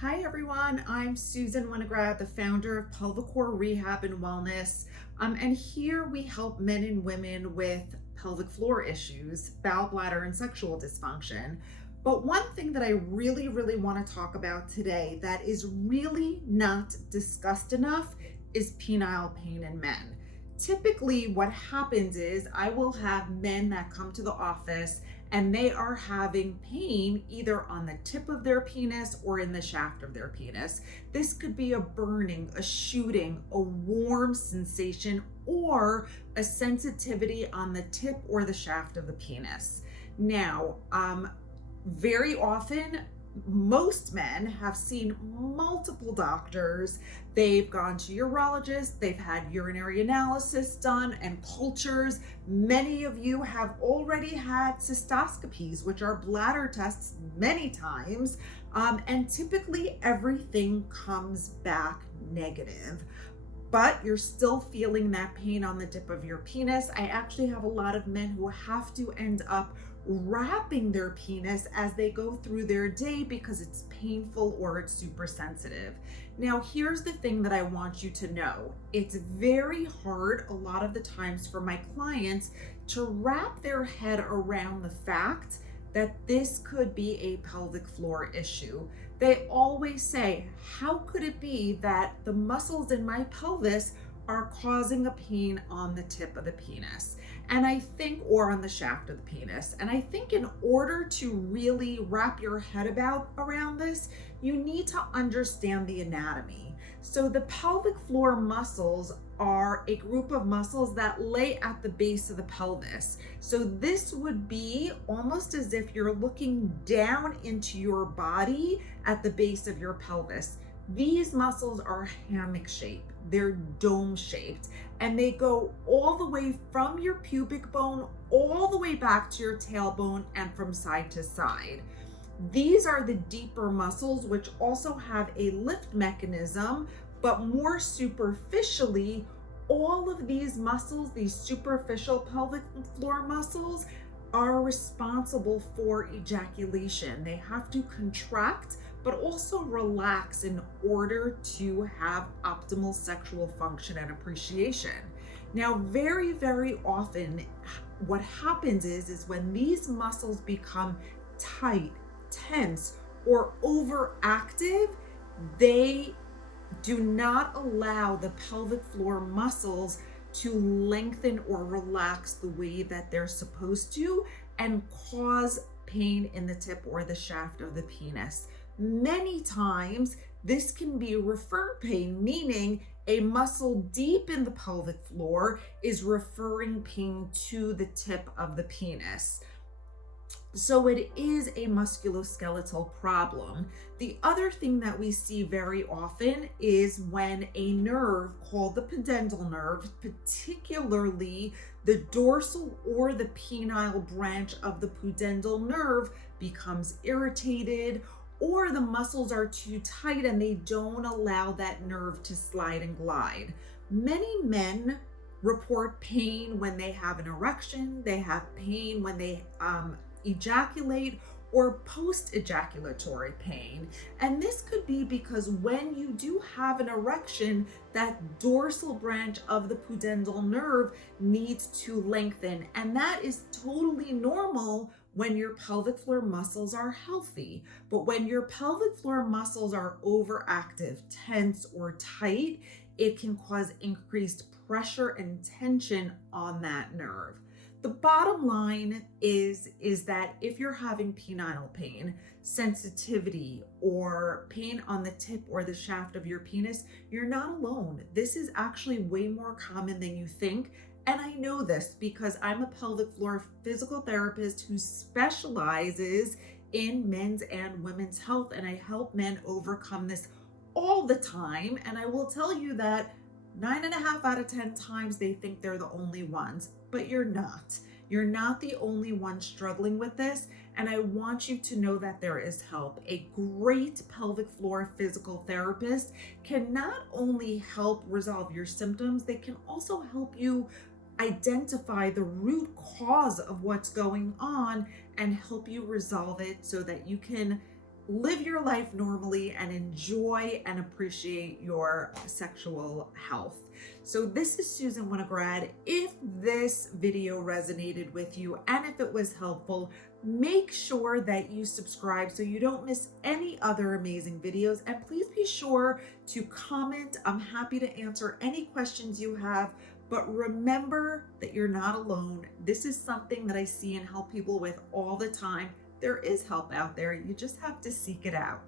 Hi everyone, I'm Susan Winograd, the founder of Pelvicore Rehab and Wellness. And here we help men and women with pelvic floor issues, bowel, bladder, and sexual dysfunction. But one thing that I really want to talk about today that is really not discussed enough is penile pain in men. Typically, what happens is I will have men that come to the office and they are having pain either on the tip of their penis or in the shaft of their penis. This could be a burning, a shooting, a warm sensation, or a sensitivity on the tip or the shaft of the penis. Now, very often, most men have seen multiple doctors. They've gone to urologists, they've had urinary analysis done and cultures. Many of you have already had cystoscopies, which are bladder tests many times, and typically everything comes back negative. But you're still feeling that pain on the tip of your penis. I actually have a lot of men who have to end up wrapping their penis as they go through their day because it's painful or it's super sensitive. Now, here's the thing that I want you to know. It's very hard a lot of the times for my clients to wrap their head around the fact that this could be a pelvic floor issue. They always say, how could it be that the muscles in my pelvis are causing a pain on the tip of the penis? And I think, or on the shaft of the penis. And I think in order to really wrap your head around this, you need to understand the anatomy. So the pelvic floor muscles are a group of muscles that lay at the base of the pelvis. So this would be almost as if you're looking down into your body at the base of your pelvis. These muscles are hammock shaped, they're dome shaped, and they go all the way from your pubic bone all the way back to your tailbone and from side to side. These are the deeper muscles, which also have a lift mechanism, but more superficially, all of these muscles, these superficial pelvic floor muscles, are responsible for ejaculation. They have to contract but also relax in order to have optimal sexual function and appreciation. Now, very often, what happens is when these muscles become tight, tense, or overactive, they do not allow the pelvic floor muscles to lengthen or relax the way that they're supposed to and cause pain in the tip or the shaft of the penis. Many times, this can be refer pain, meaning a muscle deep in the pelvic floor is referring pain to the tip of the penis. So it is a musculoskeletal problem. The other thing that we see very often is when a nerve called the pudendal nerve, particularly the dorsal or the penile branch of the pudendal nerve, becomes irritated, or the muscles are too tight and they don't allow that nerve to slide and glide. Many men report pain when they have an erection, they have pain when they ejaculate, or post-ejaculatory pain. And this could be because when you do have an erection, that dorsal branch of the pudendal nerve needs to lengthen. And that is totally normal when your pelvic floor muscles are healthy. But when your pelvic floor muscles are overactive, tense, or tight, it can cause increased pressure and tension on that nerve. The bottom line is that if you're having penile pain, sensitivity, or pain on the tip or the shaft of your penis, you're not alone. This is actually way more common than you think. And I know this because I'm a pelvic floor physical therapist who specializes in men's and women's health, and I help men overcome this all the time. And I will tell you that 9.5 out of 10 times they think they're the only ones, but you're not. You're not the only one struggling with this, and I want you to know that there is help. A great pelvic floor physical therapist can not only help resolve your symptoms, they can also help you identify the root cause of what's going on and help you resolve it so that you can live your life normally and enjoy and appreciate your sexual health. So this is Susan Winograd. If this video resonated with you and if it was helpful, make sure that you subscribe so you don't miss any other amazing videos. And please be sure to comment. I'm happy to answer any questions you have. But remember that you're not alone. This is something that I see and help people with all the time. There is help out there. You just have to seek it out.